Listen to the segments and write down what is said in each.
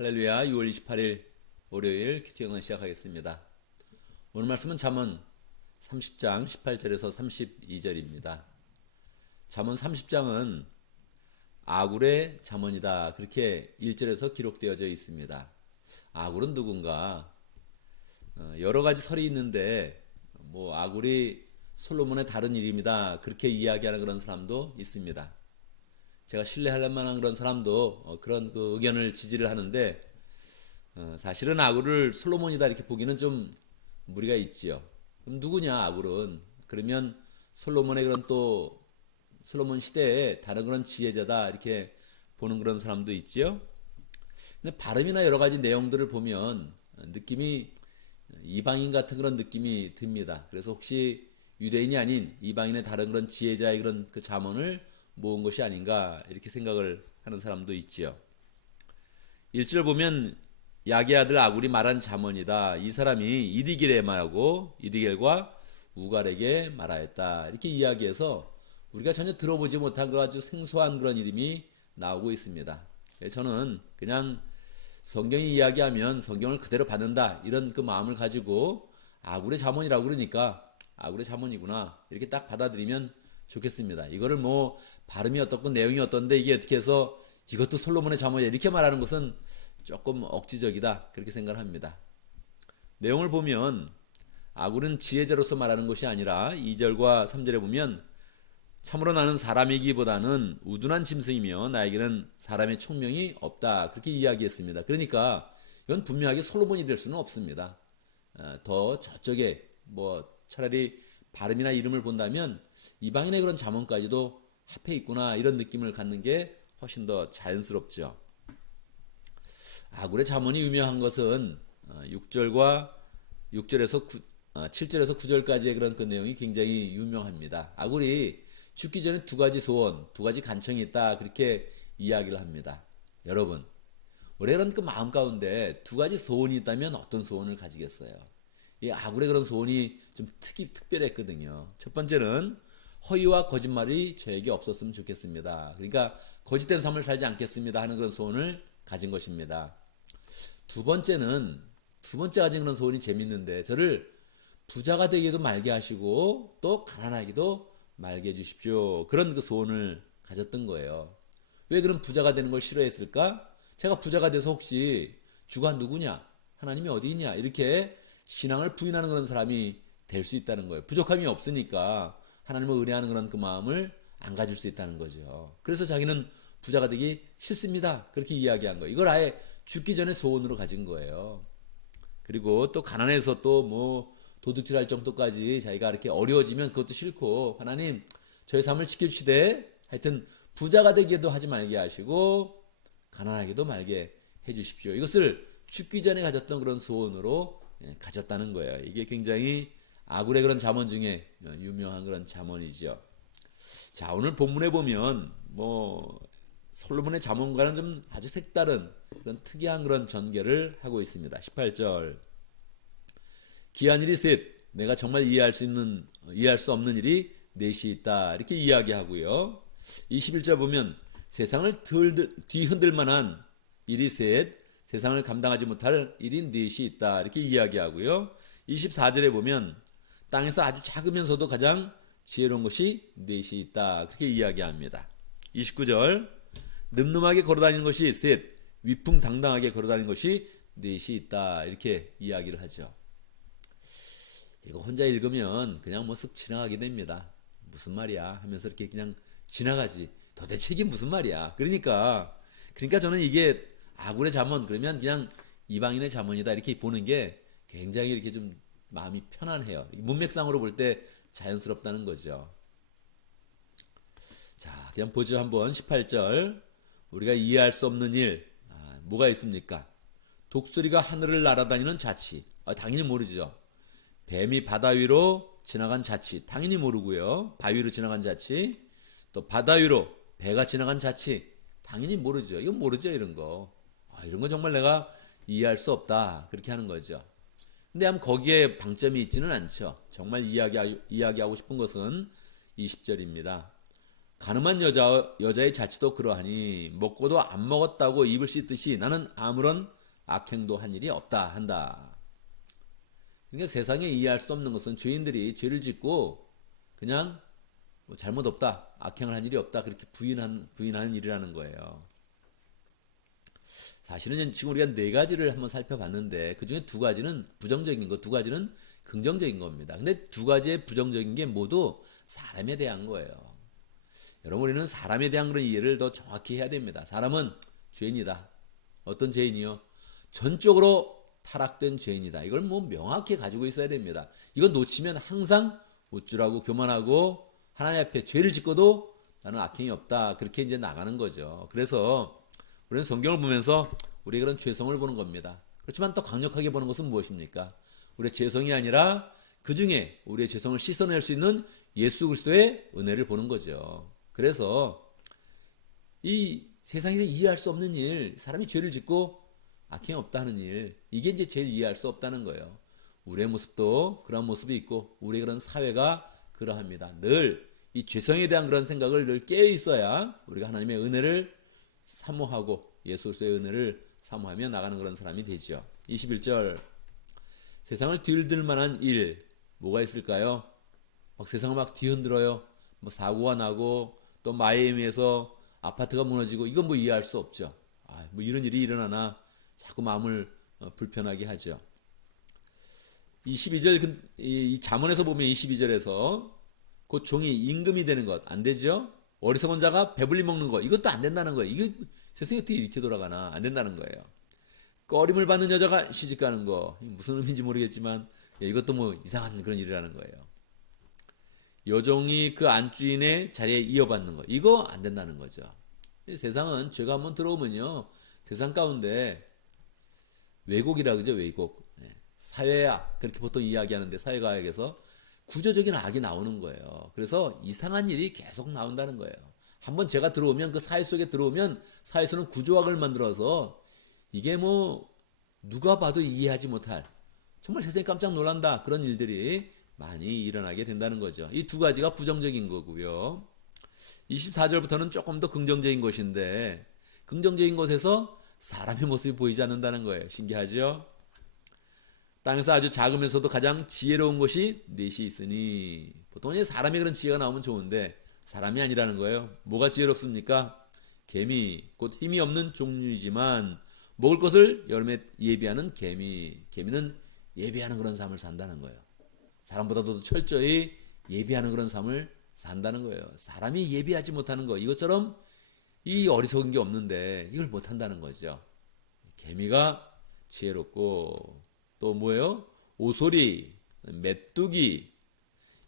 할렐루야 6월 28일 월요일 큐티영을 시작하겠습니다. 오늘 말씀은 잠언 30장 18절에서 32절입니다. 잠언 30장은 아굴의 잠언이다. 그렇게 1절에서 기록되어져 있습니다. 아굴은 누군가? 어, 여러 가지 설이 있는데 뭐 아굴이 솔로몬의 다른 이름이다. 그렇게 이야기하는 그런 사람도 있습니다. 제가 신뢰할 만한 그런 사람도 어, 그런 그 의견을 지지를 하는데 어, 사실은 아굴을 솔로몬이다 이렇게 보기는 좀 무리가 있지요. 그럼 누구냐 아굴은? 그러면 솔로몬의 그런 또 솔로몬 시대에 다른 그런 지혜자다 이렇게 보는 그런 사람도 있지요. 근데 발음이나 여러 가지 내용들을 보면 느낌이 이방인 같은 그런 느낌이 듭니다. 그래서 혹시 유대인이 아닌 이방인의 다른 그런 지혜자의 그런 그 자문을 모은 것이 아닌가 이렇게 생각을 하는 사람도 있지요. 1절 보면 야게 아들 아굴이 말한 자문이다. 이 사람이 이디겔에 말하고 이디겔과 우갈에게 말하였다. 이렇게 이야기해서 우리가 전혀 들어보지 못한 그 아주 생소한 그런 이름이 나오고 있습니다. 저는 그냥 성경이 이야기하면 성경을 그대로 받는다 이런 그 마음을 가지고 아굴의 자문이라고 그러니까 아굴의 자문이구나 이렇게 딱 받아들이면 좋겠습니다. 이거를 뭐 발음이 어떻고 내용이 어떤데 이게 어떻게 해서 이것도 솔로몬의 자문이야 이렇게 말하는 것은 조금 억지적이다 그렇게 생각합니다. 내용을 보면 아굴은 지혜자로서 말하는 것이 아니라 2절과 3절에 보면 참으로 나는 사람이기보다는 우둔한 짐승이며 나에게는 사람의 총명이 없다 그렇게 이야기했습니다. 그러니까 이건 분명하게 솔로몬이 될 수는 없습니다. 더 저쪽에 뭐 차라리 발음이나 이름을 본다면 이방인의 그런 자문까지도 합해 있구나 이런 느낌을 갖는 게 훨씬 더 자연스럽죠. 아굴의 자문이 유명한 것은 6절과 6절에서 9, 7절에서 9절까지의 그런 그 내용이 굉장히 유명합니다. 아굴이 죽기 전에 두 가지 소원, 두 가지 간청이 있다 그렇게 이야기를 합니다. 여러분, 우리 그런 그 마음 가운데 두 가지 소원이 있다면 어떤 소원을 가지겠어요? 이 아굴의 그런 소원이 좀 특이 특별했거든요. 첫 번째는 허위와 거짓말이 저에게 없었으면 좋겠습니다. 그러니까 거짓된 삶을 살지 않겠습니다 하는 그런 소원을 가진 것입니다. 두 번째는 두 번째 가진 그런 소원이 재밌는데 저를 부자가 되기도 말게 하시고 또 가난하기도 말게 해주십시오. 그런 그 소원을 가졌던 거예요. 왜 그런 부자가 되는 걸 싫어했을까? 제가 부자가 돼서 혹시 주가 누구냐? 하나님이 어디 있냐? 이렇게 신앙을 부인하는 그런 사람이 될 수 있다는 거예요. 부족함이 없으니까 하나님을 의뢰하는 그런 그 마음을 안 가질 수 있다는 거죠. 그래서 자기는 부자가 되기 싫습니다. 그렇게 이야기한 거예요. 이걸 아예 죽기 전에 소원으로 가진 거예요. 그리고 또 가난해서 또 뭐 도둑질할 정도까지 자기가 이렇게 어려워지면 그것도 싫고 하나님 저의 삶을 지켜주시되 하여튼 부자가 되기도 하지 말게 하시고 가난하게도 말게 해주십시오. 이것을 죽기 전에 가졌던 그런 소원으로 예, 가졌다는 거예요. 이게 굉장히 아굴의 그런 잠언 중에 유명한 그런 잠언이죠. 자 오늘 본문에 보면 뭐 솔로몬의 잠언과는 좀 아주 색다른 그런 특이한 그런 전개를 하고 있습니다. 18절 기한 일이 셋 내가 정말 이해할 수 있는 이해할 수 없는 일이 넷이 있다 이렇게 이야기하고요. 21절 보면 세상을 들, 뒤흔들 만한 일이 셋 세상을 감당하지 못할 일이 넷이 있다 이렇게 이야기하고요. 24절에 보면 땅에서 아주 작으면서도 가장 지혜로운 것이 넷이 있다 그렇게 이야기합니다. 29절 늠름하게 걸어다니는 것이 셋 위풍당당하게 걸어다니는 것이 넷이 있다 이렇게 이야기를 하죠. 이거 혼자 읽으면 그냥 뭐 쓱 지나가게 됩니다. 무슨 말이야 하면서 이렇게 그냥 지나가지. 도대체 이게 무슨 말이야? 그러니까 그러니까 저는 이게 아굴의 잠언 그러면 그냥 이방인의 잠언이다 이렇게 보는 게 굉장히 이렇게 좀 마음이 편안해요. 문맥상으로 볼 때 자연스럽다는 거죠. 자, 그냥 보죠 한번 18절 우리가 이해할 수 없는 일 아, 뭐가 있습니까? 독수리가 하늘을 날아다니는 자치 아, 당연히 모르죠. 뱀이 바다 위로 지나간 자치 당연히 모르고요. 바위로 지나간 자치 또 바다 위로 배가 지나간 자치 당연히 모르죠. 이건 모르죠 이런 거. 아, 이런 거 정말 내가 이해할 수 없다 그렇게 하는 거죠. 근데 아무 거기에 방점이 있지는 않죠. 정말 이야기 이야기하고 싶은 것은 20절입니다. 가늠한 여자 여자의 자치도 그러하니 먹고도 안 먹었다고 입을 씻듯이 나는 아무런 악행도 한 일이 없다 한다. 그러니까 세상에 이해할 수 없는 것은 죄인들이 죄를 짓고 그냥 뭐 잘못 없다, 악행을 한 일이 없다 그렇게 부인한 부인하는 일이라는 거예요. 사실은 지금 우리가 네 가지를 한번 살펴봤는데 그 중에 두 가지는 부정적인 거, 두 가지는 긍정적인 겁니다. 근데 두 가지의 부정적인 게 모두 사람에 대한 거예요. 여러분 우리는 사람에 대한 그런 이해를 더 정확히 해야 됩니다. 사람은 죄인이다. 어떤 죄인이요? 전적으로 타락된 죄인이다. 이걸 뭐 명확히 가지고 있어야 됩니다. 이건 놓치면 항상 우쭐하고 교만하고 하나님 앞에 죄를 짓고도 나는 악행이 없다. 그렇게 이제 나가는 거죠. 그래서 우리는 성경을 보면서 우리의 그런 죄성을 보는 겁니다. 그렇지만 또 강력하게 보는 것은 무엇입니까? 우리의 죄성이 아니라 그 중에 우리의 죄성을 씻어낼 수 있는 예수 그리스도의 은혜를 보는 거죠. 그래서 이 세상에서 이해할 수 없는 일, 사람이 죄를 짓고 악행이 없다는 일, 이게 이제 제일 이해할 수 없다는 거예요. 우리의 모습도 그런 모습이 있고, 우리의 그런 사회가 그러합니다. 늘 이 죄성에 대한 그런 생각을 늘 깨어 있어야 우리가 하나님의 은혜를 사모하고 예수 그리스도의 은혜를 사모하며 나가는 그런 사람이 되죠. 21절 세상을 뒤흔들 만한 일 뭐가 있을까요? 막 세상을 막 뒤흔들어요. 뭐 사고가 나고 또 마이애미에서 아파트가 무너지고 이건 뭐 이해할 수 없죠. 아, 뭐 이런 일이 일어나나 자꾸 마음을 어, 불편하게 하죠. 22절 이 잠언에서 보면 22절에서 그 종이 임금이 되는 것 안 되죠? 어리석은 자가 배불리 먹는 것 이것도 안 된다는 거예요. 이게 세상이 어떻게 이렇게 돌아가나 안 된다는 거예요. 꺼림을 받는 여자가 시집 가는 거 무슨 의미인지 모르겠지만 예, 이것도 뭐 이상한 그런 일이라는 거예요. 여종이 그 안주인의 자리에 이어받는 거 이거 안 된다는 거죠. 세상은 죄가 한번 들어오면요 세상 가운데 왜곡이라 그죠 왜곡 예, 사회악 그렇게 보통 이야기하는데 사회과학에서 구조적인 악이 나오는 거예요. 그래서 이상한 일이 계속 나온다는 거예요. 한번 제가 들어오면 그 사회 속에 들어오면 사회에서는 구조악을 만들어서 이게 뭐 누가 봐도 이해하지 못할 정말 세상에 깜짝 놀란다 그런 일들이 많이 일어나게 된다는 거죠. 이 두 가지가 부정적인 거고요. 24절부터는 조금 더 긍정적인 것인데 긍정적인 것에서 사람의 모습이 보이지 않는다는 거예요. 신기하죠? 땅에서 아주 작으면서도 가장 지혜로운 것이 넷이 있으니 보통 이제 사람의 그런 지혜가 나오면 좋은데 사람이 아니라는 거예요. 뭐가 지혜롭습니까? 개미, 곧 힘이 없는 종류이지만 먹을 것을 여름에 예비하는 개미. 개미는 예비하는 그런 삶을 산다는 거예요. 사람보다도 철저히 예비하는 그런 삶을 산다는 거예요. 사람이 예비하지 못하는 거 이것처럼 이 어리석은 게 없는데 이걸 못한다는 거죠. 개미가 지혜롭고 또 뭐예요? 오소리, 메뚜기,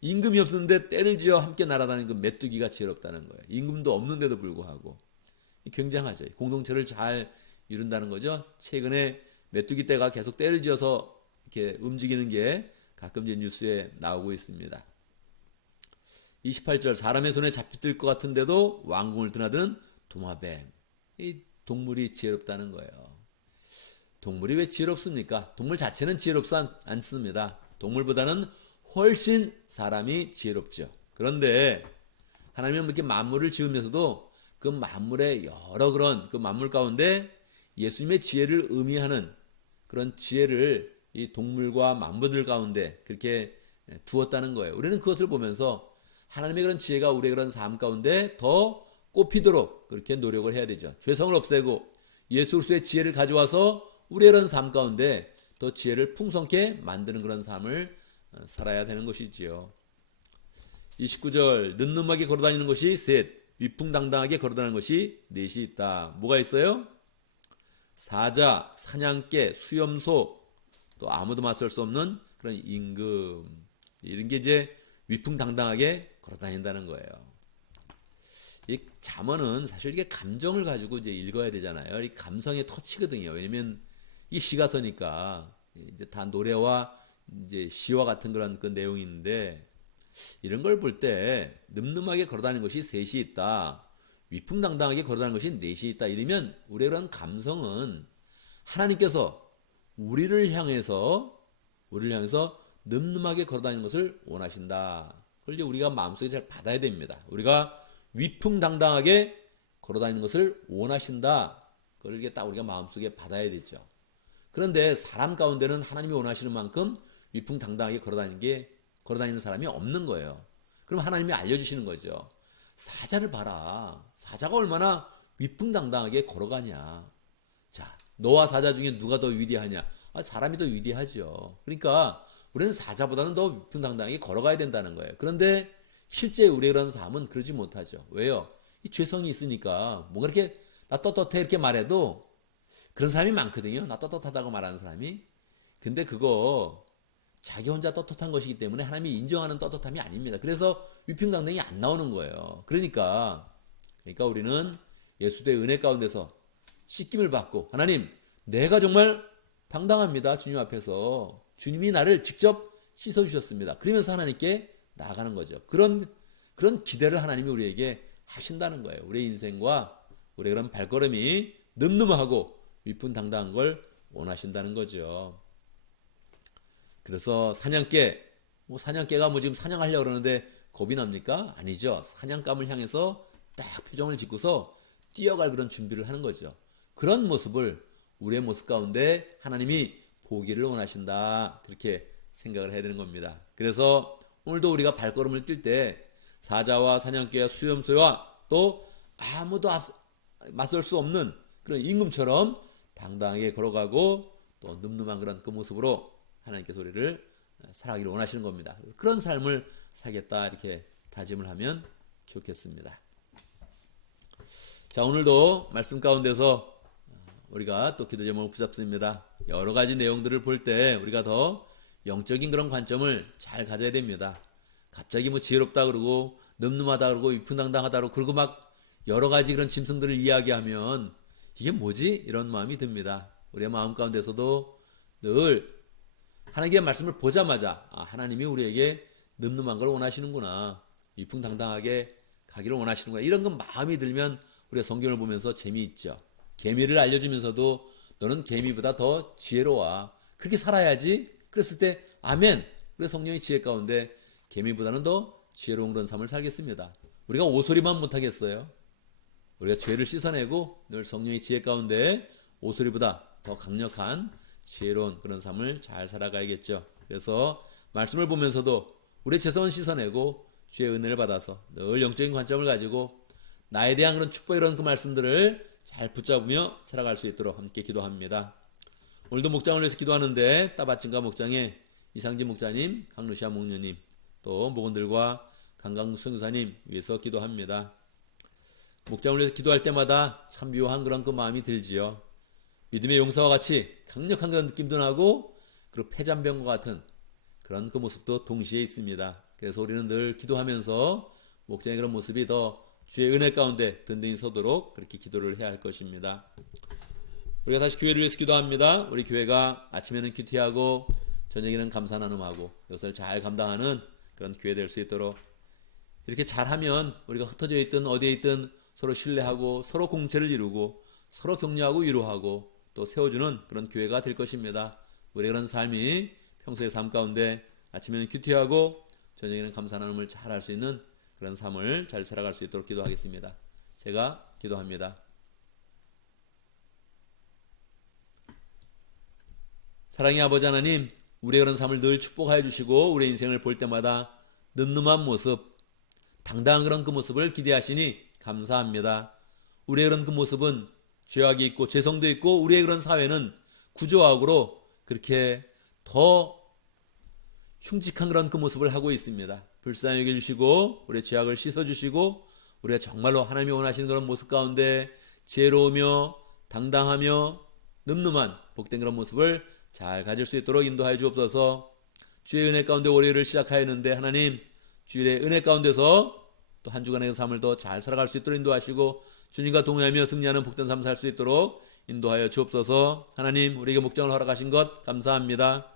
임금이 없는데 때를 지어 함께 날아다니는 그 메뚜기가 지혜롭다는 거예요. 임금도 없는데도 불구하고 굉장하죠. 공동체를 잘 이룬다는 거죠. 최근에 메뚜기 떼가 계속 때를 지어서 이렇게 움직이는 게 가끔 이제 뉴스에 나오고 있습니다. 28절 사람의 손에 잡힐 것 같은데도 왕궁을 드나드는 도마뱀. 이 동물이 지혜롭다는 거예요. 동물이 왜 지혜롭습니까? 동물 자체는 지혜롭지 않 습니다. 동물보다는 훨씬 사람이 지혜롭죠. 그런데 하나님은 이렇게 만물을 지으면서도 그 만물의 여러 그런 그 만물 가운데 예수님의 지혜를 의미하는 그런 지혜를 이 동물과 만물들 가운데 그렇게 두었다는 거예요. 우리는 그것을 보면서 하나님의 그런 지혜가 우리의 그런 삶 가운데 더 꽃피도록 그렇게 노력을 해야 되죠. 죄성을 없애고 예수 그리스도의 지혜를 가져와서 그런 삶 가운데 더 지혜를 풍성케 만드는 그런 삶을 살아야 되는 것이지요. 29절 늠름하게 걸어다니는 것이 셋, 위풍당당하게 걸어다니는 것이 넷이 있다. 뭐가 있어요? 사자, 사냥개, 수염소, 또 아무도 맞설 수 없는 그런 임금 이런 게 이제 위풍당당하게 걸어다닌다는 거예요. 이 잠언은 사실 이게 감정을 가지고 이제 읽어야 되잖아요. 이 감성의 터치거든요. 왜냐면 이 시가 서니까 이제 다 노래와 이제 시와 같은 그런 그 내용이 있는데 이런 걸 볼 때 늠름하게 걸어다니는 것이 셋이 있다. 위풍당당하게 걸어다니는 것이 넷이 있다. 이러면 우리의 그런 감성은 하나님께서 우리를 향해서 우리를 향해서 늠름하게 걸어다니는 것을 원하신다. 그걸 이제 우리가 마음속에 잘 받아야 됩니다. 우리가 위풍당당하게 걸어다니는 것을 원하신다. 그걸 이게 딱 우리가 마음속에 받아야 되죠. 그런데 사람 가운데는 하나님이 원하시는 만큼 위풍당당하게 걸어다니는 게 걸어다니는 사람이 없는 거예요. 그럼 하나님이 알려주시는 거죠. 사자를 봐라. 사자가 얼마나 위풍당당하게 걸어가냐. 자, 너와 사자 중에 누가 더 위대하냐? 아, 사람이 더 위대하죠. 그러니까 우리는 사자보다는 더 위풍당당하게 걸어가야 된다는 거예요. 그런데 실제 우리의 그런 삶은 그러지 못하죠. 왜요? 이 죄성이 있으니까 뭔가 이렇게 나 떳떳해 이렇게 말해도 그런 사람이 많거든요. 나 떳떳하다고 말하는 사람이. 근데 그거 자기 혼자 떳떳한 것이기 때문에 하나님이 인정하는 떳떳함이 아닙니다. 그래서 위평당당이 안 나오는 거예요. 그러니까 그러니까 우리는 예수의 은혜 가운데서 씻김을 받고 하나님 내가 정말 당당합니다. 주님 앞에서 주님이 나를 직접 씻어 주셨습니다. 그러면서 하나님께 나아가는 거죠. 그런 그런 기대를 하나님이 우리에게 하신다는 거예요. 우리의 인생과 우리의 그런 발걸음이 늠름하고 위풍당당한 걸 원하신다는 거죠. 그래서 사냥개, 뭐 사냥개가 뭐 지금 사냥하려고 그러는데 겁이 납니까? 아니죠. 사냥감을 향해서 딱 표정을 짓고서 뛰어갈 그런 준비를 하는 거죠. 그런 모습을 우리의 모습 가운데 하나님이 보기를 원하신다. 그렇게 생각을 해야 되는 겁니다. 그래서 오늘도 우리가 발걸음을 뛸 때 사자와 사냥개와 수염소와 또 아무도 앞, 맞설 수 없는 그런 임금처럼 당당하게 걸어가고 또 늠름한 그런 그 모습으로 하나님께서 우리를 살아가기를 원하시는 겁니다. 그런 삶을 살겠다 이렇게 다짐을 하면 좋겠습니다. 자 오늘도 말씀 가운데서 우리가 또 기도 제목을 붙잡습니다. 여러 가지 내용들을 볼 때 우리가 더 영적인 그런 관점을 잘 가져야 됩니다. 갑자기 뭐 지혜롭다 그러고 늠름하다 그러고 위풍당당하다 그러고 그리고 막 여러 가지 그런 짐승들을 이야기하면 이게 뭐지? 이런 마음이 듭니다. 우리의 마음 가운데서도 늘 하나님의 말씀을 보자마자 아, 하나님이 우리에게 늠름한 걸 원하시는구나. 위풍당당하게 가기를 원하시는구나. 이런 건 마음이 들면 우리가 성경을 보면서 재미있죠. 개미를 알려주면서도 너는 개미보다 더 지혜로워. 그렇게 살아야지. 그랬을 때 아멘. 우리 성령의 지혜 가운데 개미보다는 더 지혜로운 그런 삶을 살겠습니다. 우리가 오소리만 못하겠어요. 우리가 죄를 씻어내고 늘 성령의 지혜 가운데 오소리보다 더 강력한 지혜로운 그런 삶을 잘 살아가야겠죠. 그래서 말씀을 보면서도 우리의 죄성은 씻어내고 주의 은혜를 받아서 늘 영적인 관점을 가지고 나에 대한 그런 축복 이런 그 말씀들을 잘 붙잡으며 살아갈 수 있도록 함께 기도합니다. 오늘도 목장을 위해서 기도하는데 따바친가 목장에 이상진 목자님, 강루시아 목녀님, 또 목원들과 강강 수교사님 위해서 기도합니다. 목장을 위해서 기도할 때마다 참 묘한 그런 그 마음이 들지요. 믿음의 용사와 같이 강력한 그런 느낌도 나고 그리고 폐잔병과 같은 그런 그 모습도 동시에 있습니다. 그래서 우리는 늘 기도하면서 목장의 그런 모습이 더 주의 은혜 가운데 든든히 서도록 그렇게 기도를 해야 할 것입니다. 우리가 다시 교회를 위해서 기도합니다. 우리 교회가 아침에는 큐티하고 저녁에는 감사 나눔하고 이것을 잘 감당하는 그런 교회 될 수 있도록 이렇게 잘하면 우리가 흩어져 있든 어디에 있든 서로 신뢰하고 서로 공체를 이루고 서로 격려하고 위로하고 또 세워주는 그런 교회가 될 것입니다. 우리의 그런 삶이 평소의 삶 가운데 아침에는 큐티하고 저녁에는 감사 나눔을 잘 할 수 있는 그런 삶을 잘 살아갈 수 있도록 기도하겠습니다. 제가 기도합니다. 사랑의 아버지 하나님, 우리의 그런 삶을 늘 축복하여 주시고 우리의 인생을 볼 때마다 늠름한 모습, 당당한 그런 그 모습을 기대하시니 감사합니다. 우리의 그런 그 모습은 죄악이 있고 죄성도 있고 우리의 그런 사회는 구조학으로 그렇게 더 흉직한 그런 그 모습을 하고 있습니다. 불쌍히 여겨주시고 우리의 죄악을 씻어주시고 우리가 정말로 하나님이 원하시는 그런 모습 가운데 지혜로우며 당당하며 늠름한 복된 그런 모습을 잘 가질 수 있도록 인도하여 주옵소서 주의 은혜 가운데 월요일을 시작하였는데 하나님 주일의 은혜 가운데서 또 한 주간의 삶을 더 잘 살아갈 수 있도록 인도하시고 주님과 동행하며 승리하는 복된 삶 살 수 있도록 인도하여 주옵소서. 하나님 우리에게 목장을 허락하신 것 감사합니다.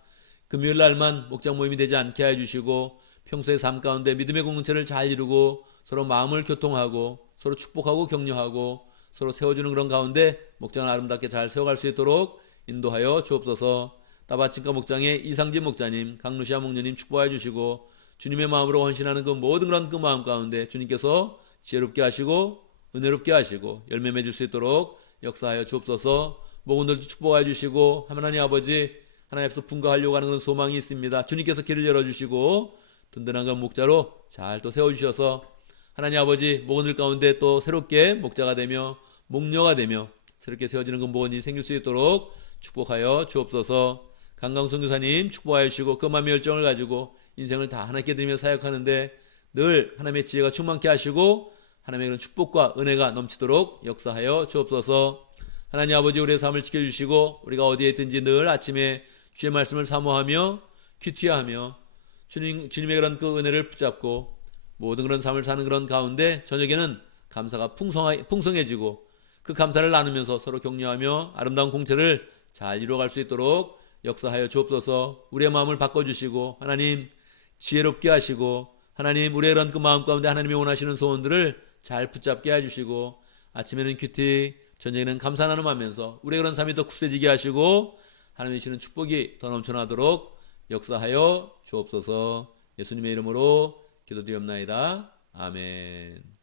금요일 날만 목장 모임이 되지 않게 해 주시고 평소의 삶 가운데 믿음의 공동체를 잘 이루고 서로 마음을 교통하고 서로 축복하고 격려하고 서로 세워주는 그런 가운데 목장을 아름답게 잘 세워갈 수 있도록 인도하여 주옵소서. 따바친가 목장의 이상진 목자님 강루시아 목녀님 축복해 주시고 주님의 마음으로 헌신하는 그 모든 그런 그 마음 가운데 주님께서 지혜롭게 하시고 은혜롭게 하시고 열매 맺을 수 있도록 역사하여 주옵소서 모군들도 축복하여 주시고 하나님 아버지 하나님 앞에서 분가하려고 하는 그런 소망이 있습니다. 주님께서 길을 열어주시고 든든한 그 목자로 잘 또 세워주셔서 하나님 아버지 목원들 가운데 또 새롭게 목자가 되며 목녀가 되며 새롭게 세워지는 그 목원이 생길 수 있도록 축복하여 주옵소서 강강순 교사님 축복하여 주시고 그 마음의 열정을 가지고 인생을 다 하나님께 드리며 사역하는데 늘 하나님의 지혜가 충만케 하시고 하나님의 그런 축복과 은혜가 넘치도록 역사하여 주옵소서. 하나님 아버지 우리의 삶을 지켜주시고 우리가 어디에 있든지 늘 아침에 주의 말씀을 사모하며 큐티하며 주님, 주님의 그런 그 은혜를 붙잡고 모든 그런 삶을 사는 그런 가운데 저녁에는 감사가 풍성하, 풍성해 지고 그 감사를 나누면서 서로 격려하며 아름다운 공채를 잘 이루어갈 수 있도록 역사하여 주옵소서. 우리의 마음을 바꿔주시고 하나님 지혜롭게 하시고 하나님 우리의 그런 그 마음 가운데 하나님이 원하시는 소원들을 잘 붙잡게 해주시고 아침에는 큐티 저녁에는 감사 나눔하면서 우리의 그런 삶이 더 굳세지게 하시고 하나님이 주시는 축복이 더 넘쳐나도록 역사하여 주옵소서 예수님의 이름으로 기도드리옵나이다. 아멘.